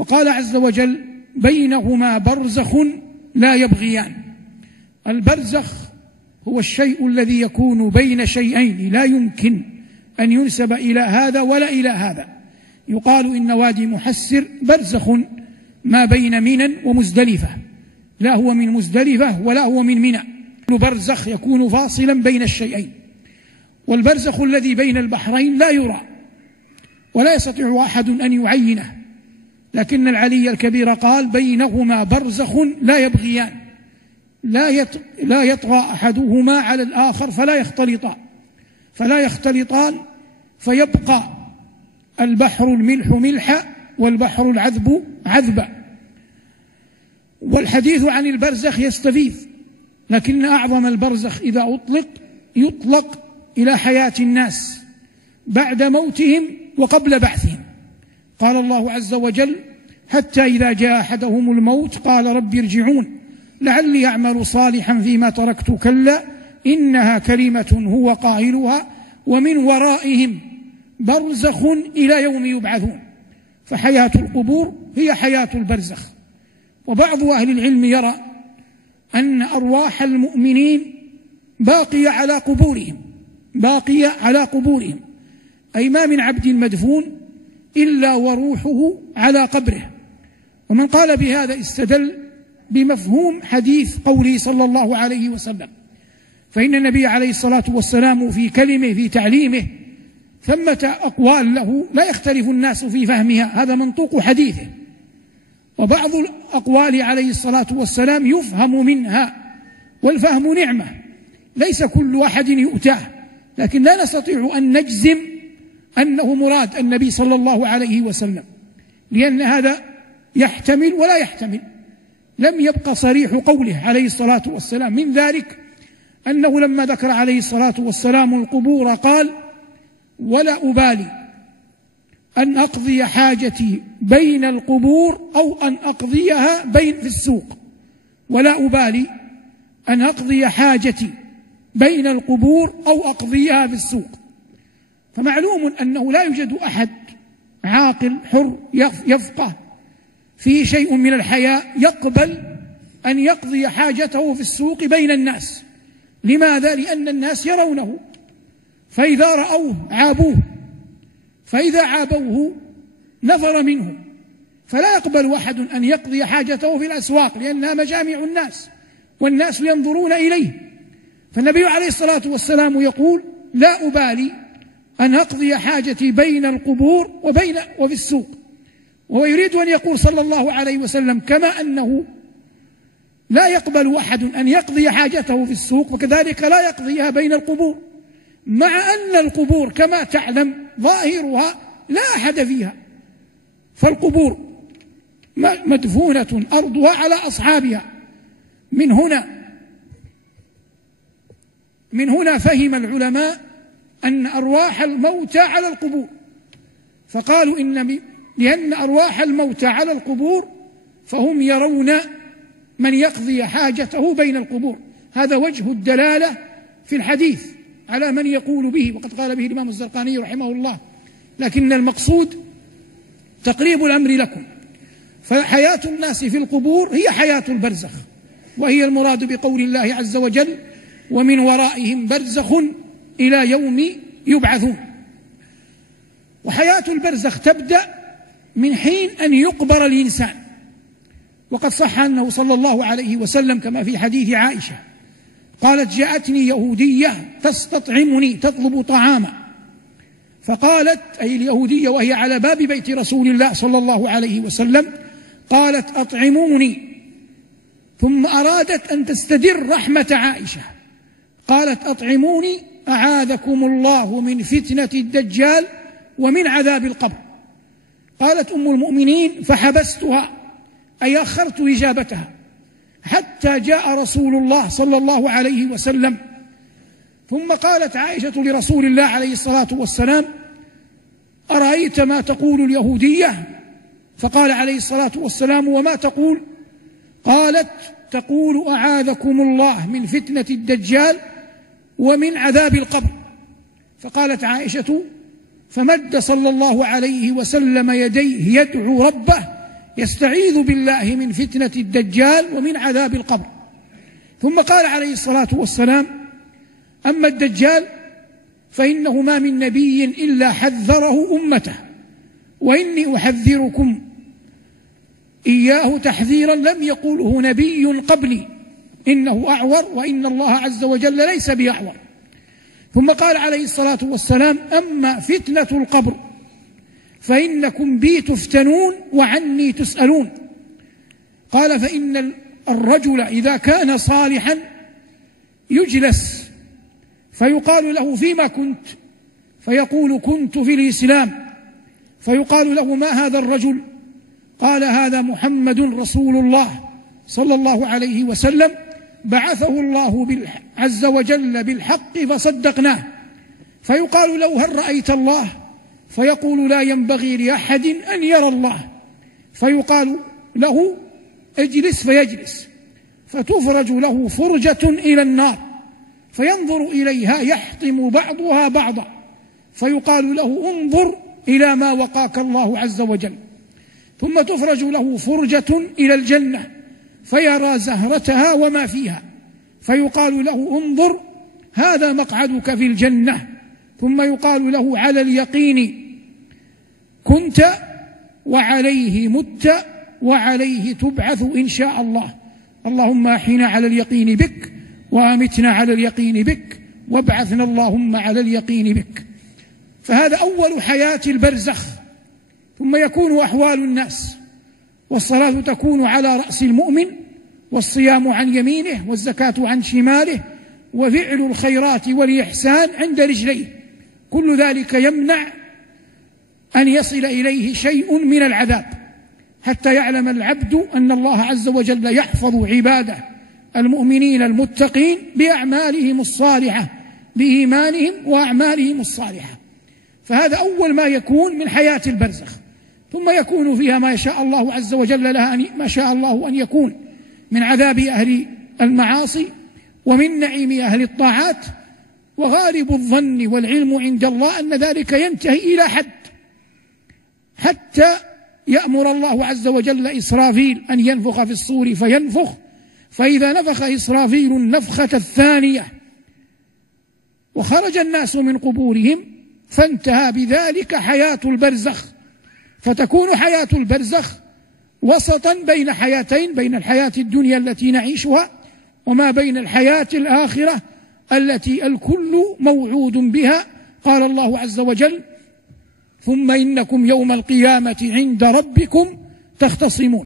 وقال عز وجل: بينهما برزخ لا يبغيان. البرزخ هو الشيء الذي يكون بين شيئين لا يمكن أن ينسب إلى هذا ولا إلى هذا. يقال إن وادي محسر برزخ ما بين منى ومزدلفة، لا هو من مزدلفة ولا هو من منى. برزخ يكون فاصلا بين الشيئين. والبرزخ الذي بين البحرين لا يرى ولا يستطيع أحد أن يعينه، لكن العلي الكبير قال: بينهما برزخ لا يبغيان، لا يطغى أحدهما على الآخر فلا يختلطان فيبقى البحر الملح ملحا والبحر العذب عذبا. والحديث عن البرزخ يستفيض، لكن أعظم البرزخ إذا يطلق إلى حياة الناس بعد موتهم وقبل بعثهم. قال الله عز وجل: حتى إذا جاء أحدهم الموت قال رب ارجعون لعلي أعمل صالحا فيما تركت كلا إنها كلمة هو قائلها ومن ورائهم برزخ إلى يوم يبعثون. فحياة القبور هي حياة البرزخ. وبعض أهل العلم يرى أن أرواح المؤمنين باقية على قبورهم، أي ما من عبد مدفون إلا وروحه على قبره. ومن قال بهذا استدل بمفهوم حديث قوله صلى الله عليه وسلم، فإن النبي عليه الصلاة والسلام في كلمه في تعليمه ثمة أقوال له لا يختلف الناس في فهمها، هذا منطوق حديثه. وبعض الأقوال عليه الصلاة والسلام يفهم منها، والفهم نعمة ليس كل أحد يؤتاه، لكن لا نستطيع أن نجزم أنه مراد النبي صلى الله عليه وسلم، لأن هذا يحتمل ولا يحتمل. لم يبق صريح قوله عليه الصلاة والسلام. من ذلك أنه لما ذكر عليه الصلاة والسلام القبور قال: ولا أبالي أن أقضي حاجتي بين القبور أو أن أقضيها في السوق، ولا أبالي أن أقضي حاجتي بين القبور أو أقضيها في السوق. فمعلوم أنه لا يوجد أحد عاقل حر يفقه في شيء من الحياة يقبل أن يقضي حاجته في السوق بين الناس. لماذا؟ لأن الناس يرونه، فإذا رأوه عابوه، فإذا عابوه نفر منهم. فلا يقبل أحد أن يقضي حاجته في الأسواق، لأنها مجامع الناس والناس ينظرون إليه. فالنبي عليه الصلاة والسلام يقول: لا أبالي أن أقضي حاجتي بين القبور وفي السوق. وهو يريد أن يقول صلى الله عليه وسلم كما أنه لا يقبل أحد أن يقضي حاجته في السوق، وكذلك لا يقضيها بين القبور، مع أن القبور كما تعلم ظاهرها لا أحد فيها، فالقبور مدفونة أرضها على أصحابها. من هنا فهم العلماء أن أرواح الموتى على القبور، فقالوا لأن أرواح الموتى على القبور فهم يرون من يقضي حاجته بين القبور. هذا وجه الدلالة في الحديث على من يقول به، وقد قال به الإمام الزرقاني رحمه الله، لكن المقصود تقريب الأمر لكم. فحياة الناس في القبور هي حياة البرزخ، وهي المراد بقول الله عز وجل: ومن ورائهم برزخ إلى يوم يبعثون. وحياة البرزخ تبدأ من حين أن يقبر الإنسان، وقد صح أنه صلى الله عليه وسلم كما في حديث عائشة قالت: جاءتني يهودية تستطعمني تطلب طعاما، فقالت، أي اليهودية وهي على باب بيت رسول الله صلى الله عليه وسلم، قالت: أطعموني. ثم أرادت أن تستدر رحمة عائشة، قالت: أطعموني أعاذكم الله من فتنة الدجال ومن عذاب القبر. قالت أم المؤمنين: فحبستها، أي أخرت إجابتها حتى جاء رسول الله صلى الله عليه وسلم. ثم قالت عائشة لرسول الله عليه الصلاة والسلام: أرأيت ما تقول اليهودية؟ فقال عليه الصلاة والسلام: وما تقول؟ قالت: تقول أعاذكم الله من فتنة الدجال ومن عذاب القبر. فقالت عائشة: فمد صلى الله عليه وسلم يديه يدعو ربه يستعيذ بالله من فتنة الدجال ومن عذاب القبر. ثم قال عليه الصلاة والسلام: أما الدجال فإنه ما من نبي إلا حذره أمته، وإني أحذركم إياه تحذيرا لم يقوله نبي قبلي، إنه أعور وإن الله عز وجل ليس بأعور. ثم قال عليه الصلاة والسلام: أما فتنة القبر فإنكم بي تفتنون وعني تسألون. قال: فإن الرجل إذا كان صالحا يجلس فيقال له: فيما كنت؟ فيقول: كنت في الإسلام. فيقال له: ما هذا الرجل؟ قال: هذا محمد رسول الله صلى الله عليه وسلم، بعثه الله عز وجل بالحق فصدقناه. فيقال له: هل رأيت الله؟ فيقول: لا ينبغي لأحد أن يرى الله. فيقال له: اجلس، فيجلس، فتفرج له فرجة إلى النار فينظر إليها يحطم بعضها بعضا، فيقال له: انظر إلى ما وقاك الله عز وجل. ثم تفرج له فرجة إلى الجنة فيرى زهرتها وما فيها، فيقال له: انظر هذا مقعدك في الجنة. ثم يقال له: على اليقين كنت وعليه مت وعليه تبعث إن شاء الله، اللهم أحينا على اليقين بك وأمتنا على اليقين بك وابعثنا اللهم على اليقين بك. فهذا أول حياة البرزخ. ثم يكون أحوال الناس، والصلاة تكون على رأس المؤمن، والصيام عن يمينه، والزكاة عن شماله، وفعل الخيرات والإحسان عند رجليه. كل ذلك يمنع أن يصل إليه شيء من العذاب، حتى يعلم العبد أن الله عز وجل يحفظ عباده المؤمنين المتقين بأعمالهم الصالحة، بإيمانهم وأعمالهم الصالحة. فهذا أول ما يكون من حياة البرزخ. ثم يكون فيها ما شاء الله عز وجل لها ما شاء الله أن يكون من عذاب أهل المعاصي ومن نعيم أهل الطاعات. وغالب الظن والعلم عند الله أن ذلك ينتهي إلى حد، حتى يأمر الله عز وجل إسرافيل أن ينفخ في الصور فينفخ، فإذا نفخ إسرافيل النفخة الثانية وخرج الناس من قبورهم فانتهى بذلك حياة البرزخ. فتكون حياة البرزخ وسطا بين حياتين، بين الحياة الدنيا التي نعيشها وما بين الحياة الآخرة التي الكل موعود بها. قال الله عز وجل: ثم إنكم يوم القيامة عند ربكم تختصمون.